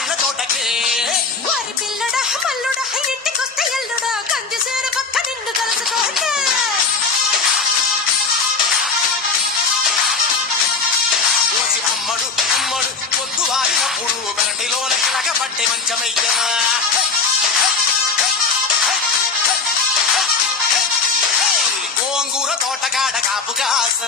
పుల్ల తోటకే వారి పిల్లడ మల్లుడ ఇంటికొస్తే ఎల్లుడ కందిసేర పక్క నిన్ను కలుసుకోండి ఓసి అమ్మడు ఉమ్మడు పొద్దు వారినప్పుడు పెరటిలోన కిలగబట్టే మంచమయ్యనా గోంగూర తోటకాడ కాపు కాస